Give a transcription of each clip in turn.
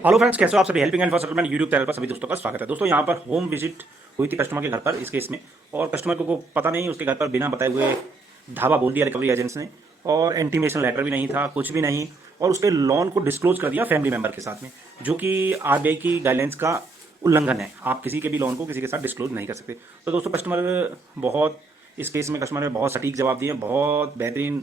Hello friends, कैसे हो आप सभी। Helping and for settlement YouTube channel पर सभी दोस्तों का स्वागत है। दोस्तों यहाँ पर होम विजिट हुई थी कस्टमर के घर पर इस केस में, और कस्टमर को पता नहीं, उसके घर पर बिना बताए हुए धावा बोल दिया रिकवरी एजेंट्स ने, और इंटीमेशन लेटर भी नहीं था, कुछ भी नहीं, और उसके लोन को डिस्क्लोज कर दिया फैमिली मेंबर के साथ में, जो कि आरबीआई की गाइडलाइंस का उल्लंघन है। आप किसी के भी लोन को किसी के साथ डिस्क्लोज नहीं कर सकते। तो दोस्तों कस्टमर बहुत, इस केस में कस्टमर ने बहुत सटीक जवाब दिए, बहुत बेहतरीन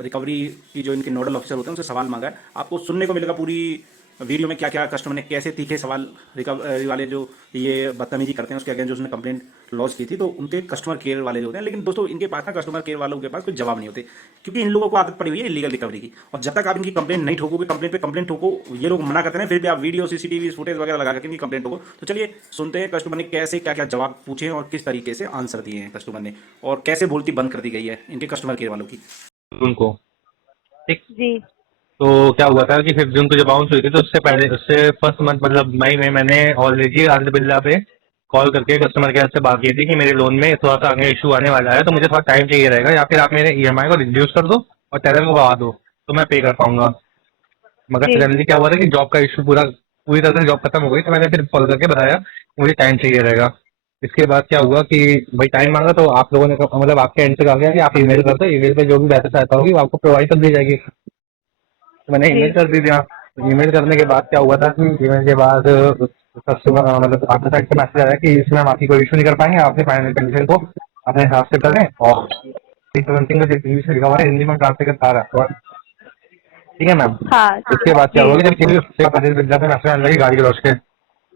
रिकवरी की जो इनके नोडल ऑफिसर होते हैं उनसे सवाल मांगा है। आपको सुनने को मिलेगा पूरी वीडियो में क्या क्या कस्टमर ने कैसे तीखे सवाल रिकवरी वाले जो ये बदतमीजी करते हैं उसके अगेंस्ट जो उसने कंप्लेंट लॉन्च की थी, तो उनके कस्टमर केयर वाले जो होते हैं। लेकिन दोस्तों इनके पास ना कस्टमर केयर वालों के पास कोई जवाब नहीं होते, क्योंकि इन लोगों को आदत पड़ी हुई है इलीगल रिकवरी की। और जब तक आप इनकी कंप्लेंट नहीं ठोकोगे, कंप्लेंट पे कंप्लेंट ठोको, ये लोग मना करते हैं, फिर भी आप वीडियो सीसीटीवी फुटेज वगैरह लगा करके इनकी कंप्लेंट ठोको। तो चलिए सुनते हैं कस्टमर ने कैसे क्या क्या जवाब पूछे हैं और किस तरीके से आंसर दिए हैं कस्टमर ने, और कैसे बोलती बंद कर दी गई है इनके कस्टमर केयर वालों की। उनको ठीक। जी। तो क्या हुआ था कि 5 जून को जब बाउंस हुई थी तो उससे पहले उससे फर्स्ट मंथ मतलब मई में मैंने ऑलरेडी आदित्य बिरला पे कॉल करके कस्टमर केयर से बात की थी कि मेरे लोन में थोड़ा सा आगे इशू आने वाला है, तो मुझे थोड़ा टाइम चाहिए रहेगा, या फिर आप मेरे ईएमआई को रिड्यूस कर दो और टेनर को बढ़ा दो तो मैं पे कर पाऊंगा। मगर जी। सडनली क्या हुआ था कि जॉब का इशू पूरी तरह से जॉब खत्म हो गई, तो मैंने फिर कॉल करके बताया कि मुझे टाइम चाहिए रहेगा। इसके बाद क्या हुआ कि भाई टाइम मांगा तो आप लोगों ने मतलब आपके एंड से कहा गया कि आप ईमेल कर दो, ईमेल पे जो भी वैसे सहायता होगी वो आपको प्रोवाइड कर दी जाएगी। तो मैंने जी। ईमेल कर दी दिया। ईमेल करने के बाद क्या हुआ था कि ईमेल के बाद कस्टमर मतलब आपके साइड से मैसेज आया कि इसमें हम आपकी कोई इशू नहीं कर पाएंगे, आपने फाइनल कंडीशन को अपने हिसाब से करें, और इंग्लिश में लिखा हुआ है, हिंदी में ट्रांसलेट कर रहा है। ठीक है मैम। हाँ। उसके बाद क्या जी। हुआ कि जब विद्या से मैसेज आने लगी गाड़ी के लॉस के,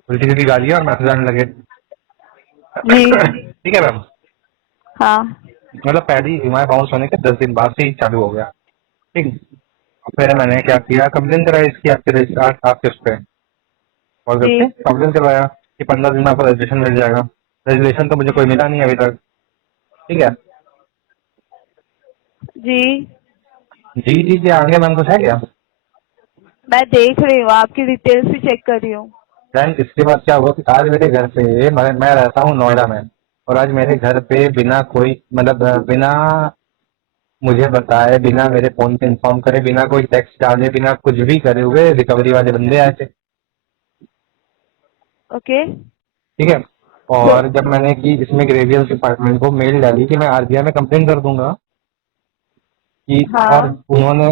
उल्टी सीधी गाड़ी और मैसेज आने लगे। जी। ठीक है मैम। हाँ। मतलब पहली ईएमआई बाउंस होने के 10 दिन बाद से ही चालू हो गया। ठीक। फिर मैंने क्या किया, कंप्लेन कराई इसकी आपके रजिस्ट्रार आपके उस पर कॉल जी। करके कंप्लेन करवाया कि 15 दिन में आपको रजिस्ट्रेशन मिल जाएगा। रजिस्ट्रेशन तो मुझे कोई मिला नहीं अभी तक। ठीक है। जी। जी जी के आगे मैम कुछ है क्या? मैं देख रही हूँ, आपकी डिटेल्स भी चेक कर रही हूँ। दैन इसके बाद क्या हुआ कि आज मेरे घर पे मैं रहता हूँ नोएडा में, और आज मेरे घर पे बिना कोई मतलब बिना मुझे बताए, बिना मेरे फोन पे इन्फॉर्म करे, बिना कोई टेक्स्ट डाले, बिना कुछ भी करे हुए रिकवरी वाले बंदे आए थे। ओके। ठीक है। सर। और जब मैंने कि इसमें ग्रेवियंस डिपार्टमेंट को मेल डाली कि मैं आरबीआई में कंप्लेन कर दूंगा कि, और हाँ। उन्होंने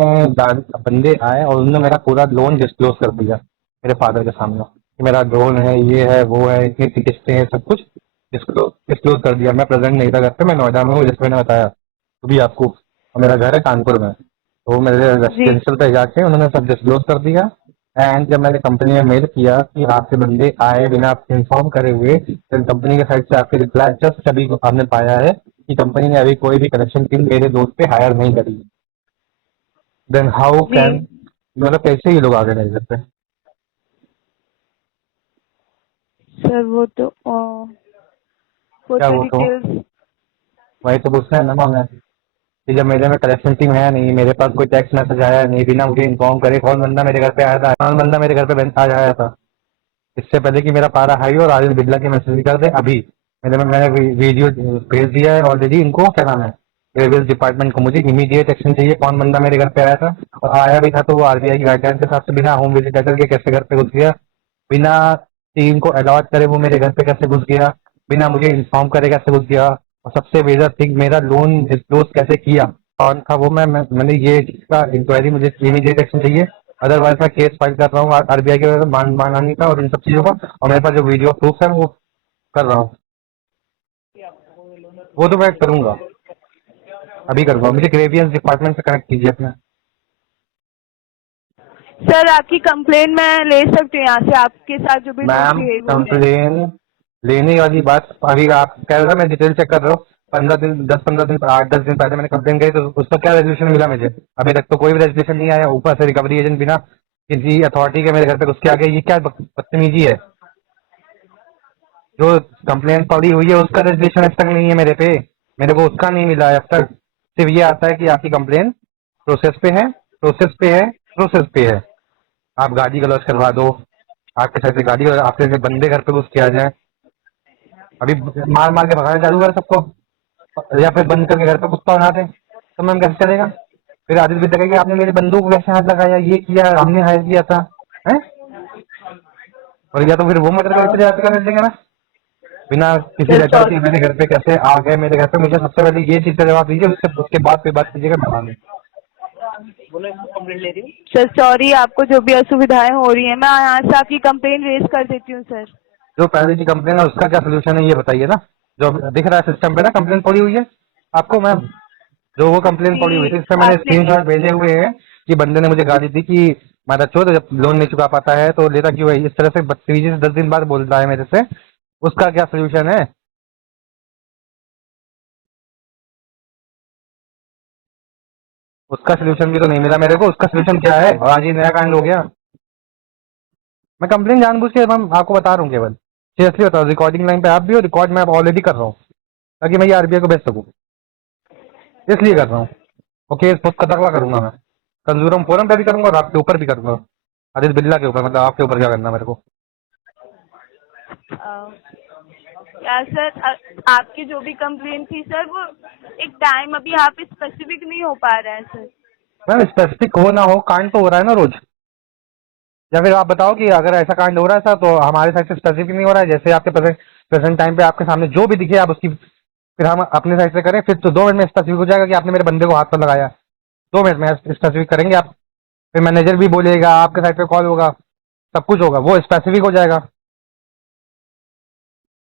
बंदे आए और उन्होंने मेरा पूरा लोन डिस्क्लोज कर दिया मेरे फादर के सामने कि मेरा लोन है, ये है, वो है, इतनी सी किस्तें हैं, सब कुछ डिस्क्लोज कर दिया। मैं प्रेजेंट नहीं था घर पे, मैं नोएडा में हूँ जैसे मैंने बताया अभी आपको, और मेरा घर है कानपुर में। तो मेरे जी। रेसिडेंशियल पे जाके उन्होंने सब डिस्क्लोज कर दिया। एंड जब मैंने कंपनी में मेल किया कि आपके बंदे आए बिना आपको इन्फॉर्म करे हुए, फिर कंपनी के साइड से आपके रिप्लाई जस्ट अभी आपने पाया है कि कंपनी ने अभी कोई भी कलेक्शन टीम मेरे दोस्त पे हायर नहीं करी। Then how ji. कैन, मतलब कैसे ये लोग आगे नहीं सकते? सर वो क्या तो वो तो डिटेल्स। वही तो पूछना है ना मैं कि जब मेरे में कलेक्शन टीम है नहीं, मेरे पास कोई टैक्स मैसेज आया नहीं, बिना मुझे इन्फॉर्म करे कौन बंदा मेरे घर पे आया था, कौन बंदा मेरे घर पे आज आया था इससे पहले कि मेरा पारा हाई और आदित्य बिरला के मैसेज कर दे अभी। मैंने वीडियो भेज दिया है ऑलरेडी इनको, क्या नाम है, रेवेन्यू डिपार्टमेंट को। मुझे इमीडिएट एक्शन चाहिए, कौन बंदा मेरे घर पे आया था, और आया भी था तो वो आरबीआई की गाइडलाइन के हिसाब से बिना होम विजिट लेटर के कैसे घर पे घुस गया, बिना टीम को अलॉट करे वो मेरे घर पे कैसे घुस गया, बिना मुझे इन्फॉर्म करे कैसे घुस गया, और सबसे मेजर थिंग मेरा लोन डिस्क्लोज कैसे किया, कौन था वो। मैंने ये इसका इंक्वायरी, मुझे इमीडिएट एक्शन चाहिए। अदरवाइज मैं केस फाइल कर रहा हूँ आरबीआई के मानहानि का और इन सब चीजों का, और मेरे पास जो वीडियो प्रूफ है वो कर रहा हूँ, वो तो मैं करूंगा, अभी करूंगा। मुझे ग्रेवियंस डिपार्टमेंट से कनेक्ट कीजिए अपना। सर आपकी कंप्लेन मैं ले सकती हूँ यहाँ से, आपके साथ जो भी मैम मिसबिहेव हुआ है। कंप्लेन लेने वाली बात अभी आप कह रहे थे, मैं डिटेल चेक कर रहा हूँ। 15 दिन 10-15 दिन 8-10 दिन पहले मैंने कंप्लेन करी, तो उसका क्या रेजोल्यूशन मिला मुझे? अभी तक तो कोई भी रेजोल्यूशन नहीं आया। ऊपर से रिकवरी एजेंट बिना किसी अथॉरिटी के मेरे घर पे घुस के आ गए, ये क्या बदतमीजी है? जो कंप्लेन पड़ी हुई है उसका रेजोल्यूशन अब तक नहीं है मेरे पे, मेरे को उसका नहीं मिला है अब तक। सिर्फ ये आता है कि आपकी कंप्लेन प्रोसेस पे है, प्रोसेस पे है, प्रोसेस पे है, आप गाड़ी गलौज करवा दो, आपके साथ से गाड़ी और आपके से बंदे घर पे घुस के आ जाए, अभी मार मार के भगाना चालू कर सबको, या फिर बंद करके घर पे कुत्ता बना दे, तो मैम कैसे चलेगा? फिर आदित्य विद्या कहेगी आपने मेरे बंदूक को कैसे हाथ लगाया, ये किया, हमने हायर किया था, है? और या तो फिर वो मेरे घर पे जाके कर देंगे ना, बिना किसी सर लेटर के मेरे घर पे कैसे आ गए मेरे घर पे, मुझे सबसे पहले ये चीज का जवाब दीजिए, उससे उसके बाद फिर बात कीजिएगा मैं में। सर सॉरी, आपको जो भी असुविधाएं हो रही है, मैं यहाँ से आपकी कंप्लेन रेज कर देती हूँ सर। जो पहले की कंप्लेन है उसका क्या सोल्यूशन है ये बताइए ना, जो अभी दिख रहा है सिस्टम पे ना कंप्लेन पड़ी हुई है आपको मैम, जो वो कंप्लेन पड़ी हुई जी थी इसमें मैंने आपने स्क्रीनशॉट भेजे हुए हैं कि बंदे ने मुझे गाली दी कि मारा चोर जब लोन नहीं चुका पाता है तो लेता क्यों है, इस तरह से बदतमीजी से 10 दिन बाद बोल रहा है मेरे से, उसका क्या सोल्यूशन है? उसका सोल्यूशन भी तो नहीं मिला मेरे को, उसका सोल्यूशन क्या है? और आज ही नया कांड हो गया। मैं कंप्लेन जानबूझ के मैम आपको बता रहा हूँ केवल, सीरियसली बता रहा हूँ, रिकॉर्डिंग लाइन पे आप भी हो, रिकॉर्ड मैं ऑलरेडी कर रहा हूँ ताकि मैं ये आरबीआई को भेज सकूँ, इसलिए कर रहा हूँ। ओके, बहुत तगड़ा करूंगा मैं, कंजूरम फोरम पे भी करूंगा और आपके ऊपर भी करूंगा, आदित्य बिरला के ऊपर, मतलब आपके ऊपर क्या करना मेरे को। क्या सर, आपकी जो भी कंप्लेन थी सर, वो एक टाइम अभी यहाँ पे स्पेसिफिक नहीं हो पा रहा है सर। मैम स्पेसिफिक हो ना हो कांड तो हो रहा है ना रोज, या फिर आप बताओ कि अगर ऐसा कांड हो रहा है सर तो हमारे साइड से स्पेसिफिक नहीं हो रहा है, जैसे आपके प्रेजेंट टाइम पे आपके सामने जो भी दिखे आप उसकी फिर हम अपने साइड से करें, फिर तो 2 मिनट में स्पेसिफिक हो जाएगा कि आपने मेरे बंदे को हाथ पर लगाया, 2 मिनट में स्पेसिफिक करेंगे आप, फिर मैनेजर भी बोलेगा, आपके साइड पे कॉल होगा, सब कुछ होगा, वो स्पेसिफिक हो जाएगा।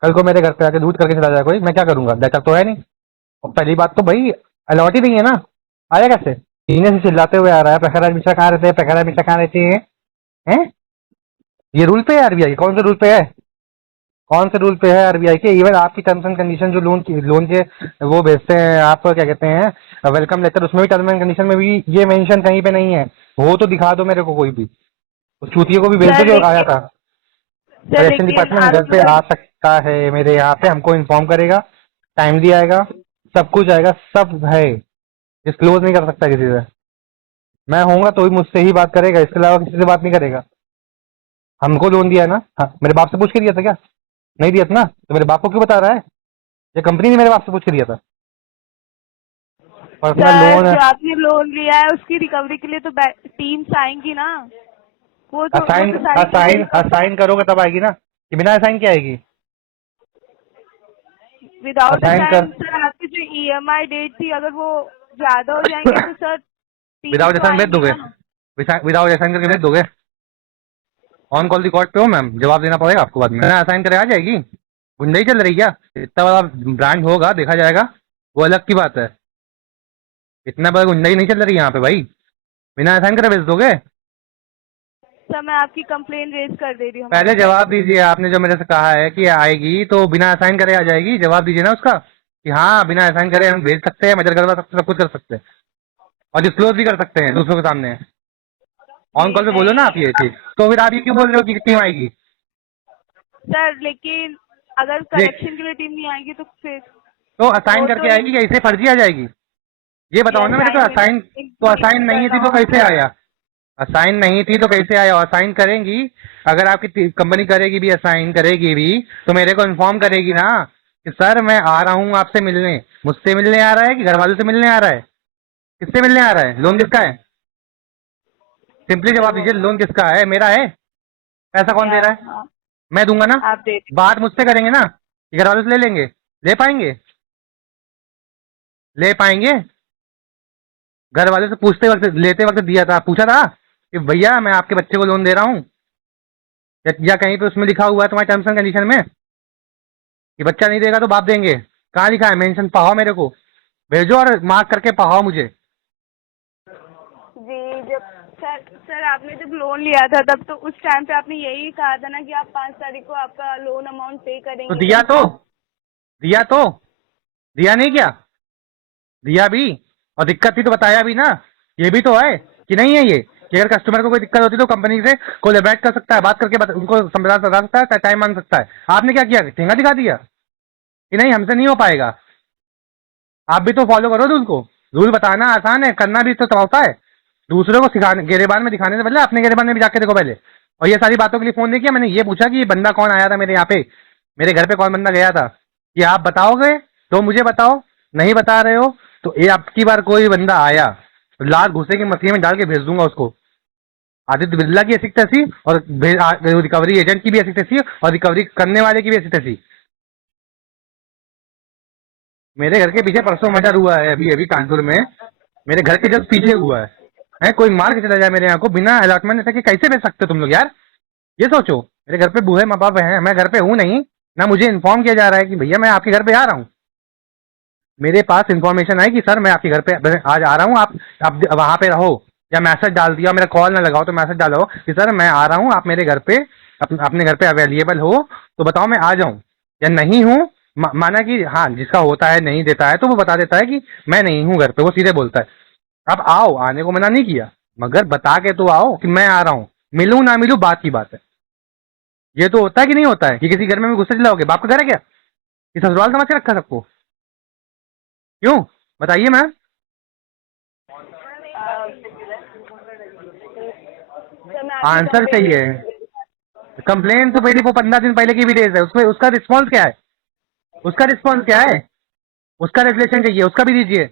कल को मेरे घर पे आके लूट करके चला जाए कोई, मैं क्या करूंगा? डेटा तो है नहीं। और पहली बात तो भाई अलॉट ही नहीं है ना, आया कैसे? महीने से चिल्लाते हुए आ रहा है प्रखराज मिश्रा कहाँ रहते हैं, प्रखराज मिश्रा कहाँ रहते हैं? ये रूल पे है आरबीआई? कौन से रूल पे है? कौन से रूल पे है आरबीआई के? इवन आपकी टर्म्स एंड कंडीशन जो लोन के वो भेजते हैं आप, क्या कहते हैं, वेलकम लेटर, उसमें भी टर्म्स एंड कंडीशन में भी ये मेंशन कहीं पे नहीं है, वो तो दिखा दो मेरे को कोई भी, उस चूतिए को भी भेज दो सर जो आया लेकिन था। सर कलेक्शन लेकिन डिपार्टमेंट घर पे आपके आ पास सकता है मेरे यहाँ पे, हमको इन्फॉर्म करेगा, टाइमली आएगा, सब कुछ आएगा, सब है, डिस्क्लोज नहीं कर सकता किसी से, मैं होऊंगा तो भी मुझसे ही बात करेगा, इसके अलावा किसी से बात नहीं करेगा। हमको लोन दिया है ना, हाँ मेरे बाप से पूछ के दिया था क्या? नहीं दिया था ना, तो मेरे बाप को क्यों बता रहा है? ये कंपनी ने मेरे बाप से पूछ के दिया था, पर्सनल सर लोन। जो आपने लोन लिया है उसकी रिकवरी के लिए तो टीम्स आएंगी ना, वो असाइन तो सारी असाइन रिकवरी असाइन करोगे तब आएगी ना, कि बिना असाइन क्या आएगी? विदाउट असाइन कर, असाइन। सर आपकी जो ईएमआई डेट थी, अगर वो ज्यादा हो जाएंगे तो सर टीम्स विदाउट तो असाइन भेज आएंगी दोगे? ना। विदाउट असाइन करके भेज दोगे? ऑन कॉल रिकॉर्ड पे हो मैम, जवाब देना पड़ेगा आपको बाद में, बिना असाइन करे आ जाएगी? गुंडई चल रही क्या? इतना बड़ा ब्रांड होगा देखा जाएगा, वो अलग की बात है, इतना बड़ा गुंडई नहीं चल रही यहाँ पे भाई, बिना असाइन करे भेज दोगे? सर मैं आपकी कंप्लेन रेज कर दे रही हूँ पहले हमारी साइड जवाब से। दीजिए, आपने जो मेरे से कहा है कि आएगी तो बिना असाइन करे आ जाएगी, जवाब दीजिए ना उसका कि हाँ बिना असाइन करे हम भेज सकते हैं, मेजर करवा सकते हैं, सब कुछ कर सकते हैं, और डिस्क्लोज भी कर सकते हैं दूसरों के सामने। ऑन जी कॉल पे बोलो ना नहीं आप ये चीज, तो फिर आप ये क्यों बोल रहे हो कि कितनी आएगी? सर, लेकिन अगर ये करेक्शन के लिए टीम नहीं आएगी तो फिर तो असाइन वो करके तो आएगी या इसे फर्जी आ जाएगी? ये ये बताओ ना मेरे को, असाइन असाइन तो असाइन इंक्रीमेंट नहीं करना थी तो होगा कैसे सर। आया? असाइन नहीं थी तो कैसे आया? असाइन करेंगी, अगर आपकी कंपनी करेगी भी, असाइन करेगी भी, तो मेरे को इन्फॉर्म करेगी ना कि सर मैं आ रहा हूँ आपसे मिलने, मुझसे मिलने आ रहा है कि घर वालों से मिलने आ रहा है, किससे मिलने आ रहा है, लोन किसका है? सिंपली जवाब दीजिए, लोन किसका है? मेरा है? पैसा कौन दे रहा है? हाँ, मैं दूंगा ना। आप दे बात मुझसे करेंगे ना कि घर वालों से ले लेंगे? ले पाएंगे? ले पाएंगे? घर वाले से पूछते वक्त, लेते वक्त दिया था, पूछा था कि भैया मैं आपके बच्चे को लोन दे रहा हूँ, या कहीं पे उसमें लिखा हुआ है तुम्हारे टर्म्स एंड कंडीशन में कि बच्चा नहीं देगा तो बाप देंगे? कहाँ लिखा है? मेंशन पढ़ाओ मेरे को, भेजो और मार्क करके पढ़ाओ मुझे। जी। जब सर आपने जब लोन लिया था तब तो उस टाइम पे आपने यही कहा था ना कि आप 5 तारीख को आपका लोन अमाउंट पे तो करेंगे दिया करके। तो, दिया तो, दिया नहीं क्या? दिया भी, और दिक्कत थी तो बताया भी ना, ये भी तो है कि नहीं है ये, कि अगर कस्टमर को कोई दिक्कत होती तो कंपनी से कोलैबोरेट कर सकता है, बात करके उनको समझा बता सकता है, टाइम मांग सकता है। आपने क्या किया? ठेंगा दिखा दिया कि नहीं हमसे नहीं हो पाएगा। आप भी तो फॉलो करो रूल को, रूल बताना आसान है, करना भी तो होता है। दूसरों को सिखाने, गिरेबान में दिखाने से पहले अपने गिरेबान में भी जाके देखो पहले। और ये सारी बातों के लिए फोन नहीं किया मैंने, ये पूछा कि ये बंदा कौन आया था मेरे यहाँ पे, मेरे घर पे कौन बंदा गया था, कि आप बताओगे तो मुझे बताओ, नहीं बता रहे हो तो ये आपकी बार कोई बंदा आया, लाल घुसे की मछली में डाल के भेज दूंगा उसको। आदित्य बिरला की ऐसी तैसी और रिकवरी एजेंट की भी ऐसी तैसी और रिकवरी करने वाले की भी ऐसी तैसी। मेरे घर के पीछे परसों मर्डर हुआ है, अभी अभी कानपुर में, मेरे घर के जस्ट पीछे हुआ है। कोई मार के चला जाए मेरे यहाँ को बिना अलॉटमेंट लेते कि कैसे भेज सकते हो तुम लोग यार? ये सोचो, मेरे घर पे बूढ़े माँ बाप हैं, मैं घर पे हूँ नहीं ना, मुझे इन्फॉर्म किया जा रहा है कि भैया मैं आपके घर पे आ रहा हूँ। मेरे पास इन्फॉर्मेशन है कि सर मैं आपके घर पे आज आ रहा हूँ, आप वहाँ पे रहो, या मैसेज डाल दिया, मेरा कॉल ना लगाओ तो मैसेज डालो कि सर मैं आ रहा हूँ, आप मेरे घर पे अपने घर पे अवेलेबल हो तो बताओ मैं आ जाऊँ या नहीं हूँ। माना कि हाँ जिसका होता है नहीं देता है तो वो बता देता है कि मैं नहीं हूँ घर पे, वो सीधे बोलता है। अब आओ, आने को मना नहीं किया, मगर बता के तो आओ कि मैं आ रहा हूँ। मिलूँ ना मिलूँ बात की बात है। ये तो होता है कि नहीं होता है कि किसी घर में भी गुस्से चिल्लाओगे? बाप का घर है क्या? ये ससुराल समझ के रखा सबको? क्यों बताइए मैम? सर मैं आपकी आंसर complaint- चाहिए। कंप्लेन तो मेरी वो 15 दिन पहले की भी डेज है, उसमें उसका रिस्पॉन्स क्या है? उसका रिस्पॉन्स क्या है? उसका रेगुलेशन चाहिए, उसका भी दीजिए।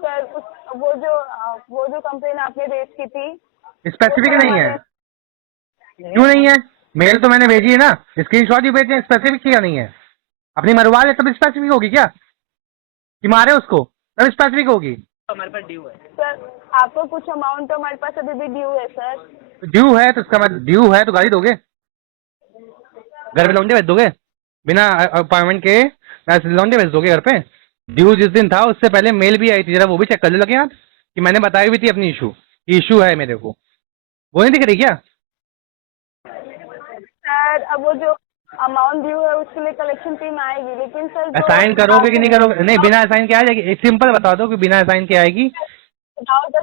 सर वो जो कंप्लेन आपने रेज की थी स्पेसिफिक नहीं है। हमारे- क्यों नहीं है? मेल तो मैंने भेजी है ना, स्क्रीनशॉट भी भेजे, स्पेसिफिक किया नहीं है। अपनी मरवा ले तब स्पेसिफिक होगी क्या? कि मारे उसको तब स्पेसिफिक होगी? सर आपको कुछ अमाउंट तो हमारे पास अभी भी ड्यू है सर। ड्यू है तो उसका मतलब ड्यू है तो गाली दोगे? घर पे लौंडे भेज दोगे बिना अपॉइंटमेंट के? लौंडे भेज दोगे घर पे? ड्यू जिस दिन था उससे पहले मेल भी आई थी, जरा वो भी चेक कर लगे आप कि मैंने बताई हुई थी अपनी इशू है मेरे को, वो नहीं दिख रही क्या? सर अब वो जो अमाउंट ड्यू है उसके लिए कलेक्शन टीम आएगी, लेकिन सर असाइन करोगे कि नहीं करोगे? नहीं, बिना असाइन के आ जाएगी? सिंपल बता दो कि बिना असाइन के आएगी।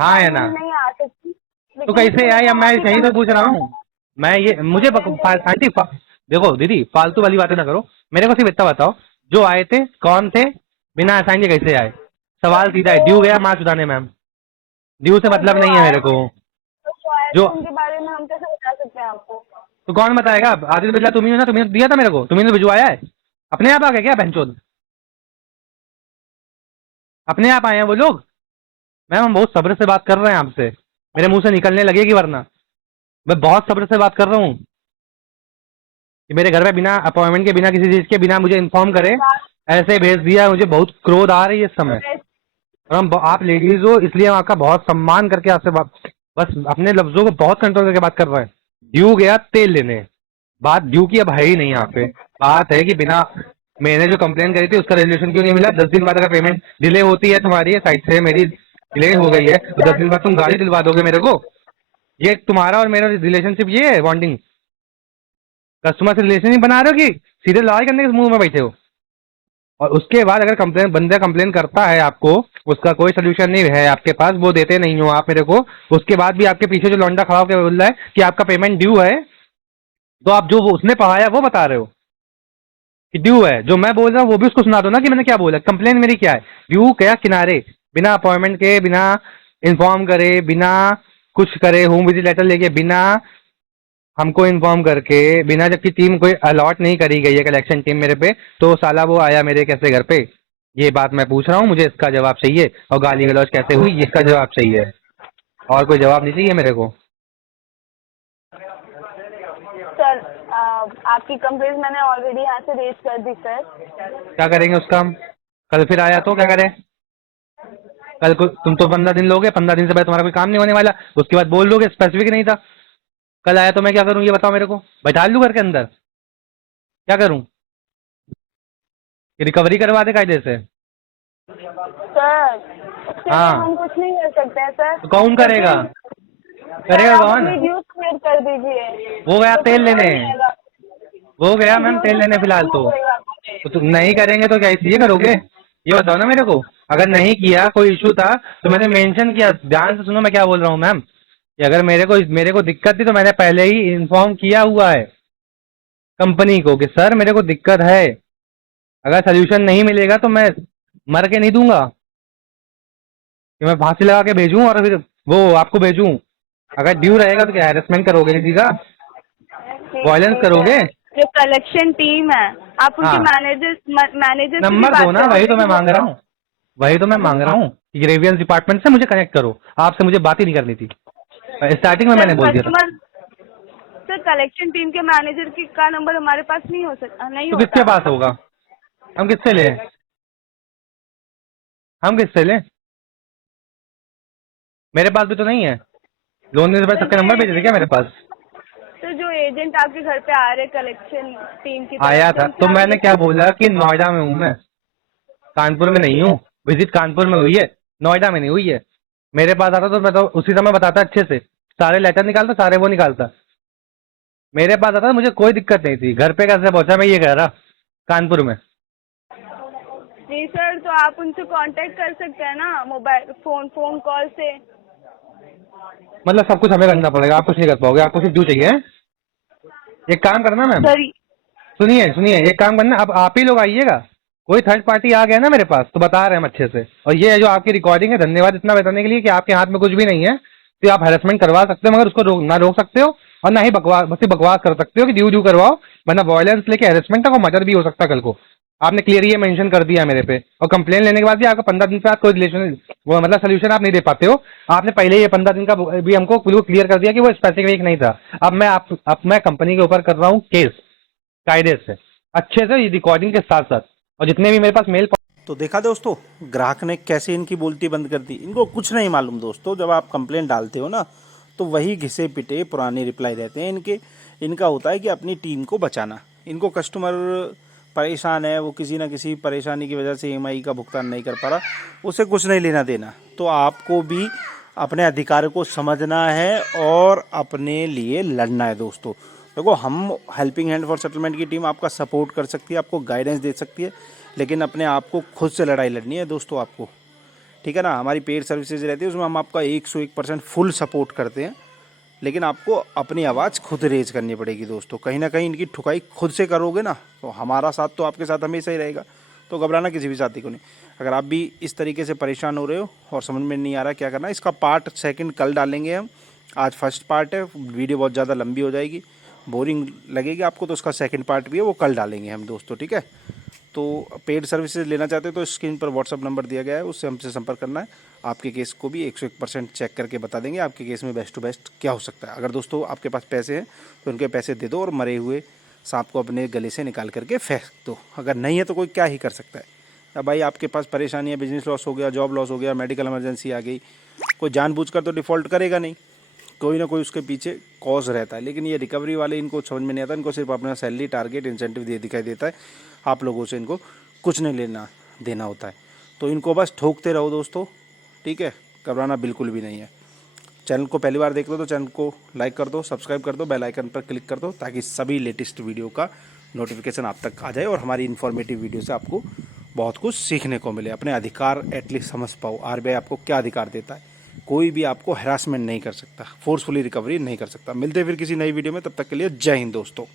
हाँ या ना? नहीं आ सकती। तो कैसे आए? अब मैं सही तो पूछ रहा हूँ। मैं ये मुझे आंटी देखो दीदी, फालतू वाली बातें ना करो, मेरे को सिर्फ इतना बताओ जो आए थे कौन थे, बिना असाइन के कैसे आए? सवाल सीधा है, ड्यू गया माँ चुदाने मैम, ड्यू से मतलब नहीं है मेरे को। जो उनके बारे में हम कैसे बता सकते हैं आपको? तो कौन बताएगा? आदित्य बिरला तुम्ही हो ना, तुम्हें दिया था मेरे को, तुम्हें भिजवाया है? अपने आप आ गए क्या बहनचोद? अपने आप आए हैं वो लोग? मैम हम बहुत सब्र से बात कर रहे हैं आपसे, मेरे मुंह से निकलने लगेगी वरना। मैं बहुत सब्र से बात कर रहा हूँ कि मेरे घर में बिना अपॉइंटमेंट के, बिना किसी चीज के, बिना मुझे इन्फॉर्म करे ऐसे भेज दिया। मुझे बहुत क्रोध आ रही है इस समय, और हम आप लेडीज हो इसलिए हम आपका बहुत सम्मान करके आपसे बस अपने लफ्जों को बहुत कंट्रोल करके बात कर रहे हैं। ड्यू गया तेल लेने, बात ड्यू की अब है ही नहीं यहाँ पे। बात है कि बिना, मैंने जो कंप्लेन करी थी उसका रेजोल्यूशन क्यों नहीं मिला? 10 दिन बाद अगर पेमेंट डिले होती है तुम्हारी साइड से, मेरी डिले हो गई है तो 10 दिन बाद तुम गाड़ी दिलवा दोगे मेरे को? ये तुम्हारा और मेरा रिलेशनशिप ये है बॉन्डिंग? कस्टमर से रिलेशन ही बना रहे हो कि सीधे लड़ाई करने के मुंह में बैठे हो? और उसके बाद अगर बंदा कंप्लेन करता है आपको, उसका कोई सोल्यूशन नहीं है आपके पास, वो देते नहीं हो आप मेरे को, उसके बाद भी आपके पीछे जो लौंडा खड़ा होकर बोल रहा है कि आपका पेमेंट ड्यू है, तो आप जो उसने पढ़ाया वो बता रहे हो कि ड्यू है। जो मैं बोल रहा हूँ वो भी उसको सुना दो ना कि मैंने क्या बोला। कंप्लेन मेरी क्या है? ड्यू गया किनारे, बिना अपॉइंटमेंट के, बिना इन्फॉर्म करे, बिना कुछ करे, होम विजिट लेटर लेके, बिना हमको इन्फॉर्म करके, बिना, जबकि टीम कोई अलॉट नहीं करी गई है कलेक्शन टीम मेरे पे, तो साला वो आया मेरे कैसे घर पे? ये बात मैं पूछ रहा हूँ, मुझे इसका जवाब चाहिए। और गाली गलौज कैसे हुई इसका जवाब चाहिए, और कोई जवाब नहीं चाहिए मेरे को। सर आपकी कंप्लेंट मैंने ऑलरेडी यहाँ से रेज कर दी सर। क्या करेंगे उसका हम? कल फिर आया तो क्या करें? कल को तुम तो 15 दिन लोगे, 15 दिन से पहले तुम्हारा कोई काम नहीं होने वाला, उसके बाद बोल दोगे स्पेसिफिक नहीं था। कल आया तो मैं क्या करूँ ये बताओ मेरे को? बैठा लूँ घर के अंदर? क्या करूँ? रिकवरी करवा दे कायदे से? सर उसके लिए हाँ। हम कुछ नहीं कर सकते हैं सर। तो कौन करेगा? करेगा कौन? ड्यू सबमिट कर दीजिए। वो गया तेल लेने, आएगा। वो गया मैम तेल लेने फिलहाल तो तुम नहीं करेंगे तो क्या इसलिए करोगे? ये बताओ ना मेरे को। अगर नहीं किया, कोई इशू था तो मैंने मेंशन किया। ध्यान से सुनो मैं क्या बोल रहा हूँ मैम, कि अगर मेरे को दिक्कत थी तो मैंने पहले ही इन्फॉर्म किया हुआ है कंपनी को कि सर मेरे को दिक्कत है, अगर सोल्यूशन नहीं मिलेगा तो मैं मर के नहीं दूंगा कि मैं फांसी लगा के भेजूं और फिर वो आपको भेजूं। अगर ड्यू रहेगा तो क्या हैरेसमेंट करोगे किसी का? वायलेंस करोगे? जो कलेक्शन टीम है आप उनके हाँ। मैनेजर से भी नंबर बात दो ना, करो। वही तो मैं मांग रहा हूँ, वही तो मैं मांग रहा हूँ। ग्रेवियंस डिपार्टमेंट से मुझे कनेक्ट करो, आपसे मुझे बात ही नहीं करनी थी। स्टार्टिंग में मैंने बोल दिया था। कस्टमर सर, कलेक्शन टीम के मैनेजर की का नंबर हमारे पास नहीं हो सकता, नहीं तो होता। किसके पास होगा? हम किससे लें? हम किससे लें? मेरे पास भी तो नहीं है। लोन देने से पहले सबके नंबर भेजे थे क्या मेरे पास? तो जो एजेंट आपके घर पे आ रहे कलेक्शन टीम की आया तरफ से, था उनसे तो आप मैंने क्या बोला कि नोएडा में हूँ मैं, कानपुर में नहीं हूँ। विजिट कानपुर में हुई है, नोएडा में नहीं हुई है। मेरे पास आता तो मैं तो उसी समय बताता अच्छे से, सारे लेटर निकालता, सारे वो निकालता। मेरे पास आता तो मुझे कोई दिक्कत नहीं थी। घर पे कैसे पहुंचा मैं ये कह रहा, कानपुर में। जी सर, तो आप उनसे कांटेक्ट कर सकते हैं ना, मोबाइल फोन कॉल से। मतलब सब कुछ हमें करना पड़ेगा, आप कुछ नहीं कर पाओगे? आपको सिर्फ ड्यू चाहिए? एक काम करना मैम, सर सुनिए सुनिए, एक काम करना, अब आप ही लोग आइएगा। कोई थर्ड पार्टी आ गया ना मेरे पास तो बता रहे हैं हम अच्छे से। और ये जो आपकी रिकॉर्डिंग है, धन्यवाद इतना बताने के लिए कि आपके हाथ में कुछ भी नहीं है। तो आप हैरेसमेंट करवा सकते हो, मगर उसको ना रोक सकते हो और ना ही बकवास, बस बकवास कर सकते हो कि ड्यू करवाओ, वरना वायलेंस लेके हैरेसमेंट का मर्डर भी हो सकता है कल को। आपने क्लियर ये मेंशन कर दिया मेरे पे, और कंप्लेन लेने के बाद भी आपका 15 दिन से आप कोई रिलेशन, वो मतलब सोल्यूशन आप नहीं दे पाते हो। आपने पहले ये 15 दिन का भी हमको बिल्कुल क्लियर कर दिया कि वो स्पेसिफिक नहीं था। अब मैं कंपनी के ऊपर कर रहा हूँ केस, कायदे से, अच्छे से, रिकॉर्डिंग के साथ साथ। और जितने भी मेरे पास मेल। तो देखा दोस्तों, ग्राहक ने कैसे इनकी बोलती बंद कर दी। इनको कुछ नहीं मालूम दोस्तों, जब आप कंप्लेंट डालते हो ना तो वही घिसे पिटे पुराने रिप्लाई देते हैं इनके। इनका होता है कि अपनी टीम को बचाना। इनको कस्टमर परेशान है, वो किसी ना किसी परेशानी की वजह से ईएमआई का भुगतान नहीं कर पा रहा, उसे कुछ नहीं लेना देना। तो आपको भी अपने अधिकार को समझना है और अपने लिए लड़ना है दोस्तों। देखो, हम हेल्पिंग हैंड फॉर सेटलमेंट की टीम आपका सपोर्ट कर सकती है, आपको गाइडेंस दे सकती है, लेकिन अपने आप को खुद से लड़ाई लड़नी है दोस्तों आपको। ठीक है ना। हमारी पेड सर्विसेज रहती है, उसमें हम आपका 101% फुल सपोर्ट करते हैं, लेकिन आपको अपनी आवाज़ खुद रेज करनी पड़ेगी दोस्तों। कहीं ना कहीं इनकी ठुकाई खुद से करोगे ना तो हमारा साथ तो आपके साथ हमेशा ही रहेगा। तो घबराना किसी भी साथी को नहीं। अगर आप भी इस तरीके से परेशान हो रहे हो और समझ में नहीं आ रहा क्या करना, इसका पार्ट सेकंड कल डालेंगे हम। आज फर्स्ट पार्ट है, वीडियो बहुत ज़्यादा लंबी हो जाएगी, बोरिंग लगेगी आपको, तो उसका सेकंड पार्ट भी है, वो कल डालेंगे हम दोस्तों। ठीक है। तो पेड सर्विसेज लेना चाहते हो तो स्क्रीन पर व्हाट्सअप नंबर दिया गया है, उससे हमसे संपर्क करना है। आपके केस को भी 101% चेक करके बता देंगे आपके केस में बेस्ट टू बेस्ट क्या हो सकता है। अगर दोस्तों आपके पास पैसे हैं तो उनके पैसे दे दो और मरे हुए सांप को अपने गले से निकाल करके फेंक दो। अगर नहीं है तो कोई क्या ही कर सकता है। अब भाई आपके पास परेशानी है, बिजनेस लॉस हो गया, जॉब लॉस हो गया, मेडिकल इमरजेंसी आ गई, कोई जानबूझकर तो डिफ़ॉल्ट करेगा नहीं, कोई ना कोई उसके पीछे कॉज रहता है। लेकिन ये रिकवरी वाले इनको समझ में नहीं आता, इनको सिर्फ अपना सैलरी टारगेट इंसेंटिव दिखाई देता है। आप लोगों से इनको कुछ नहीं लेना देना होता है, तो इनको बस ठोकते रहो दोस्तों। ठीक है, घबराना बिल्कुल भी नहीं है। चैनल को पहली बार देख लो तो चैनल को लाइक कर दो, सब्सक्राइब कर दो, बेल आइकन पर क्लिक कर दो, ताकि सभी लेटेस्ट वीडियो का नोटिफिकेशन आप तक आ जाए और हमारी इन्फॉर्मेटिव वीडियो से आपको बहुत कुछ सीखने को मिले, अपने अधिकार एटलीस्ट समझ पाओ। आरबीआई आपको क्या अधिकार देता है, कोई भी आपको हरासमेंट नहीं कर सकता, फोर्सफुली रिकवरी नहीं कर सकता। मिलते हैं फिर किसी नई वीडियो में, तब तक के लिए जय हिंद दोस्तों।